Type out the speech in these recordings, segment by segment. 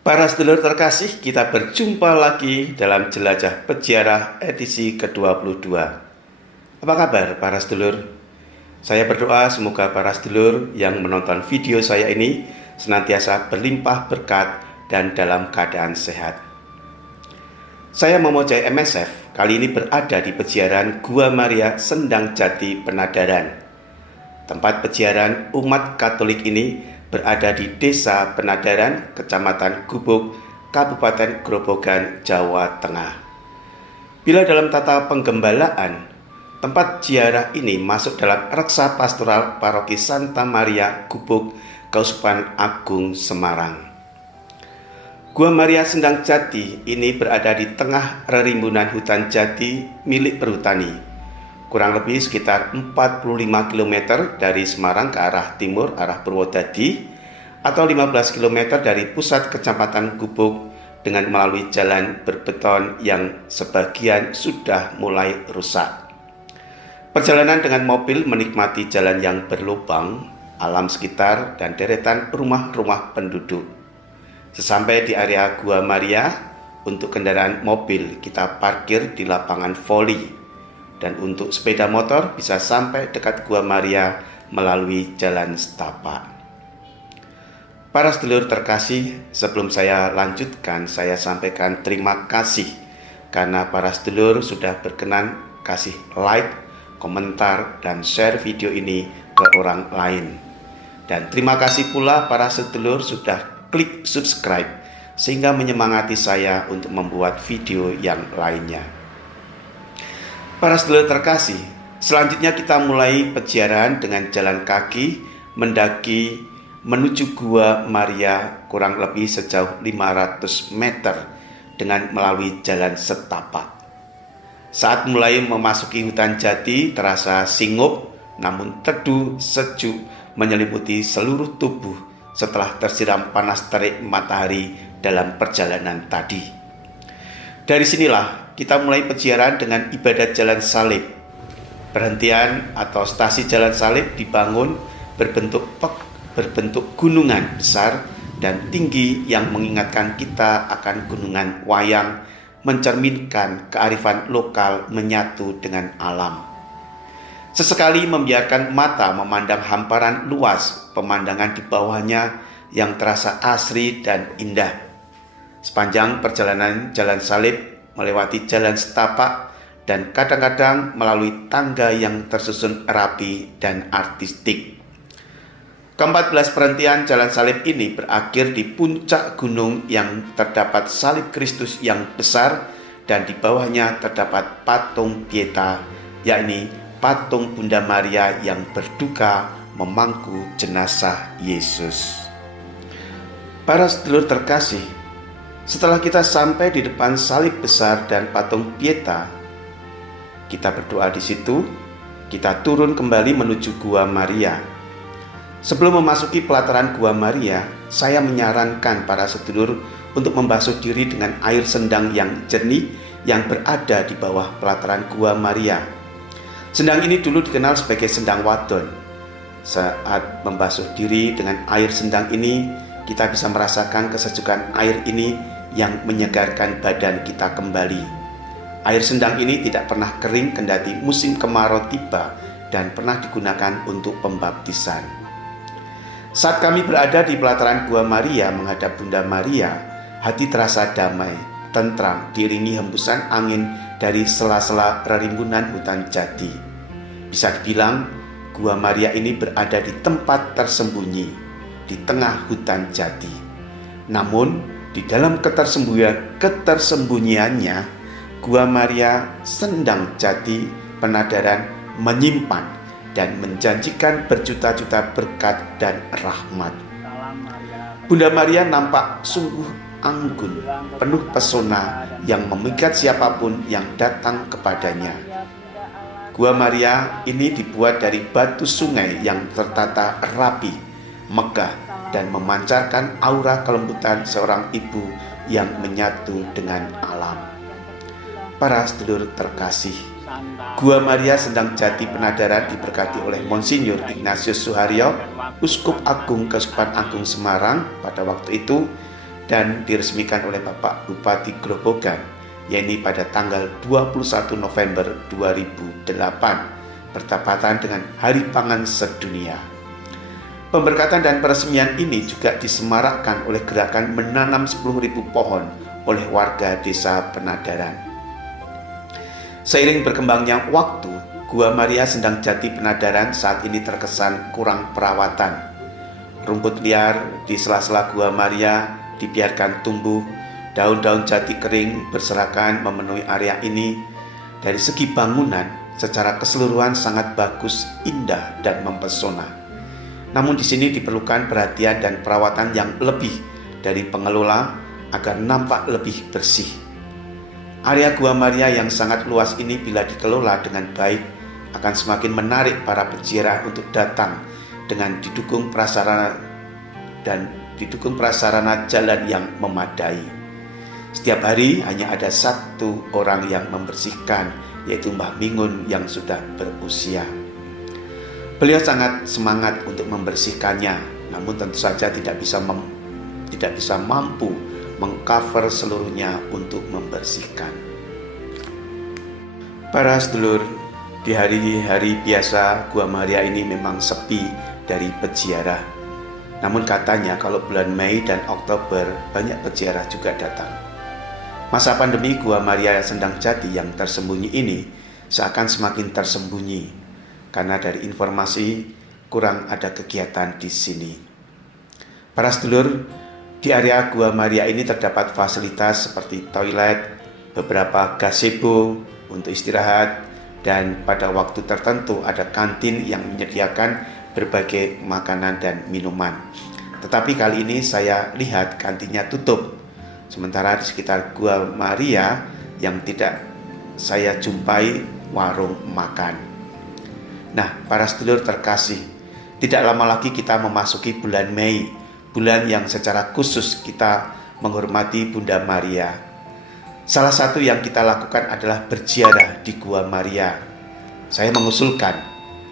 Para sedulur terkasih, kita berjumpa lagi dalam Jelajah Peziarah edisi ke-22. Apa kabar para sedulur? Saya berdoa semoga para sedulur yang menonton video saya ini senantiasa berlimpah berkat dan dalam keadaan sehat. Saya Momojai MSF kali ini berada di peziaran Gua Maria Sendang Jati Penadaran. Tempat peziaran umat Katolik ini berada di Desa Penadaran, Kecamatan Gubuk, Kabupaten Grobogan, Jawa Tengah. Bila dalam tata penggembalaan, tempat ziarah ini masuk dalam reksa pastoral Paroki Santa Maria Gubuk, Keuskupan Agung Semarang. Gua Maria Sendang Jati ini berada di tengah rerimbunan hutan jati milik perhutani. Kurang lebih sekitar 45 km dari Semarang ke arah timur, arah Purwodadi, atau 15 km dari pusat Kecamatan Gubuk dengan melalui jalan berbeton yang sebagian sudah mulai rusak. Perjalanan dengan mobil menikmati jalan yang berlubang, alam sekitar, dan deretan rumah-rumah penduduk. Sesampai di area Gua Maria, untuk kendaraan mobil kita parkir di lapangan voli. Dan untuk sepeda motor bisa sampai dekat Gua Maria melalui jalan setapak. Para sedulur terkasih, sebelum saya lanjutkan, saya sampaikan terima kasih karena para sedulur sudah berkenan kasih like, komentar, dan share video ini ke orang lain. Dan terima kasih pula para sedulur sudah klik subscribe sehingga menyemangati saya untuk membuat video yang lainnya. Para sedulur terkasih, selanjutnya kita mulai peziarahan dengan jalan kaki mendaki menuju Gua Maria kurang lebih sejauh 500 meter dengan melalui jalan setapak. Saat mulai memasuki hutan jati terasa singup namun teduh sejuk menyelimuti seluruh tubuh setelah tersiram panas terik matahari dalam perjalanan tadi. Dari sinilah kita mulai peziarahan dengan ibadat jalan salib. Perhentian atau stasi jalan salib dibangun berbentuk gunungan besar dan tinggi yang mengingatkan kita akan gunungan wayang, mencerminkan kearifan lokal menyatu dengan alam. Sesekali membiarkan mata memandang hamparan luas pemandangan di bawahnya yang terasa asri dan indah. Sepanjang perjalanan jalan salib melewati jalan setapak dan kadang-kadang melalui tangga yang tersusun rapi dan artistik. Ke-14 perhentian jalan salib ini berakhir di puncak gunung yang terdapat salib Kristus yang besar dan di bawahnya terdapat patung Pieta, yakni patung Bunda Maria yang berduka memangku jenazah Yesus. Para sedulur terkasih, setelah kita sampai di depan salib besar dan patung Pieta, kita berdoa di situ, kita turun kembali menuju Gua Maria. Sebelum memasuki pelataran Gua Maria, saya menyarankan para sedulur untuk membasuh diri dengan air sendang yang jernih yang berada di bawah pelataran Gua Maria. Sendang ini dulu dikenal sebagai sendang wadon. Saat membasuh diri dengan air sendang ini, kita bisa merasakan kesejukan air ini yang menyegarkan badan kita kembali. Air sendang ini tidak pernah kering kendati musim kemarau tiba dan pernah digunakan untuk pembaptisan. Saat kami berada di pelataran Gua Maria menghadap Bunda Maria, hati terasa damai, tentram, diiringi hembusan angin dari sela-sela rerimbunan hutan jati. Bisa dibilang, Gua Maria ini berada di tempat tersembunyi, di tengah hutan jati. Namun, di dalam ketersembunyiannya, Gua Maria Sendang Jati Penadaran menyimpan dan menjanjikan berjuta-juta berkat dan rahmat. Bunda Maria nampak sungguh anggun, penuh pesona yang memikat siapapun yang datang kepadanya. Gua Maria ini dibuat dari batu sungai yang tertata rapi, megah, dan memancarkan aura kelembutan seorang ibu yang menyatu dengan alam. Para sedulur terkasih, Gua Maria Sendang Jati Penadaran diberkati oleh Monsinyur Ignatius Suharyo, Uskup Agung Keuskupan Agung Semarang pada waktu itu, dan diresmikan oleh Bapak Bupati Grobogan, yaitu pada tanggal 21 November 2008, bertepatan dengan Hari Pangan Sedunia. Pemberkatan dan peresmian ini juga disemarakkan oleh gerakan menanam 10.000 pohon oleh warga desa Penadaran. Seiring berkembangnya waktu, Gua Maria Sendang Jati Penadaran saat ini terkesan kurang perawatan. Rumput liar di sela-sela Gua Maria dibiarkan tumbuh, daun-daun jati kering berserakan memenuhi area ini. Dari segi bangunan, secara keseluruhan sangat bagus, indah, dan mempesona. Namun di sini diperlukan perhatian dan perawatan yang lebih dari pengelola agar nampak lebih bersih. Area Gua Maria yang sangat luas ini bila dikelola dengan baik akan semakin menarik para peziarah untuk datang dengan didukung prasarana jalan yang memadai. Setiap hari hanya ada satu orang yang membersihkan, yaitu Mbah Mingun yang sudah berusia. Beliau sangat semangat untuk membersihkannya, namun tentu saja tidak bisa mampu mengcover seluruhnya untuk membersihkan. Para sedulur, di hari-hari biasa Gua Maria ini memang sepi dari peziarah. Namun katanya kalau bulan Mei dan Oktober banyak peziarah juga datang. Masa pandemi Gua Maria Sendang Jati yang tersembunyi ini seakan semakin tersembunyi karena dari informasi kurang ada kegiatan di sini. Para sedulur, di area Gua Maria ini terdapat fasilitas seperti toilet, beberapa gazebo untuk istirahat, dan pada waktu tertentu ada kantin yang menyediakan berbagai makanan dan minuman. Tetapi kali ini saya lihat kantinnya tutup. Sementara di sekitar Gua Maria yang tidak saya jumpai warung makan. Nah, para sedulur terkasih, tidak lama lagi kita memasuki bulan Mei, bulan yang secara khusus kita menghormati Bunda Maria. Salah satu yang kita lakukan adalah berziarah di Gua Maria. Saya mengusulkan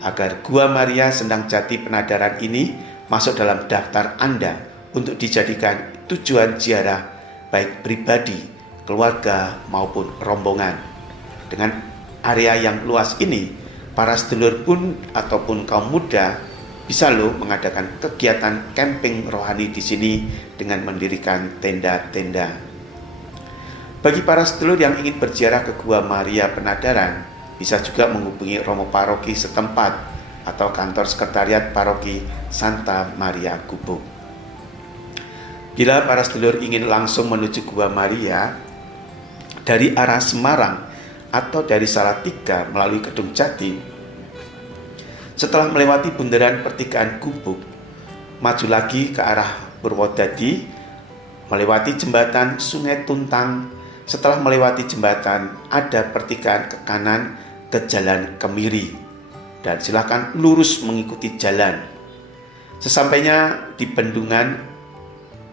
agar Gua Maria Sendang Jati Penadaran ini masuk dalam daftar Anda untuk dijadikan tujuan ziarah baik pribadi, keluarga maupun rombongan. Dengan area yang luas ini, para sedulur pun ataupun kaum muda bisa mengadakan kegiatan camping rohani di sini dengan mendirikan tenda-tenda. Bagi para sedulur yang ingin berziarah ke Gua Maria Penadaran, bisa juga menghubungi romo paroki setempat atau kantor sekretariat paroki Santa Maria Gubuk. Bila para sedulur ingin langsung menuju Gua Maria dari arah Semarang atau dari Salatiga melalui Kedung Jati, setelah melewati bundaran pertigaan Gubuk, maju lagi ke arah Purwodadi, melewati jembatan Sungai Tuntang. Setelah melewati jembatan, ada pertigaan ke kanan ke Jalan Kemiri, dan silakan lurus mengikuti jalan. Sesampainya di Bendungan,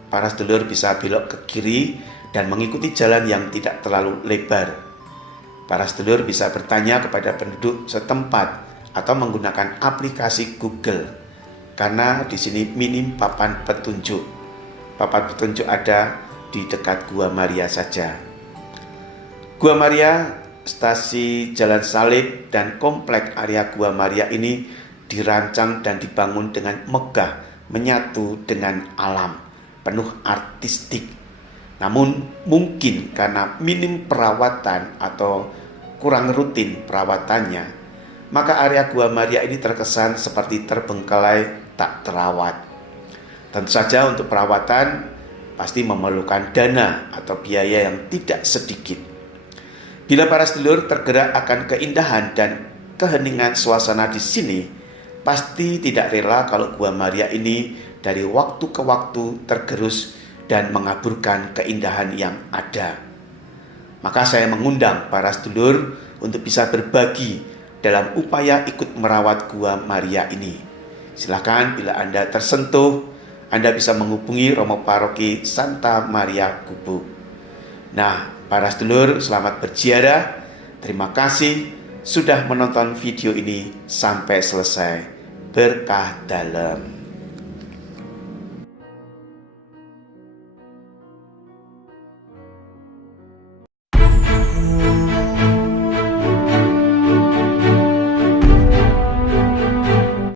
para sedulur bisa belok ke kiri dan mengikuti jalan yang tidak terlalu lebar. Para sedulur bisa bertanya kepada penduduk setempat atau menggunakan aplikasi Google, karena di sini minim papan petunjuk. Papan petunjuk ada di dekat Gua Maria saja. Gua Maria, stasi Jalan Salib, dan komplek area Gua Maria ini dirancang dan dibangun dengan megah, menyatu dengan alam, penuh artistik. Namun mungkin karena minim perawatan atau kurang rutin perawatannya, maka area Gua Maria ini terkesan seperti terbengkalai, tak terawat. Tentu saja untuk perawatan pasti memerlukan dana atau biaya yang tidak sedikit. Bila para sedulur tergerak akan keindahan dan keheningan suasana di sini, pasti tidak rela kalau Gua Maria ini dari waktu ke waktu tergerus dan mengaburkan keindahan yang ada. Maka saya mengundang para sedulur untuk bisa berbagi dalam upaya ikut merawat Gua Maria ini. Silakan bila Anda tersentuh, Anda bisa menghubungi Romo Paroki Santa Maria Gubuk. Nah, para sedulur, selamat berziarah. Terima kasih sudah menonton video ini sampai selesai. Berkah dalam.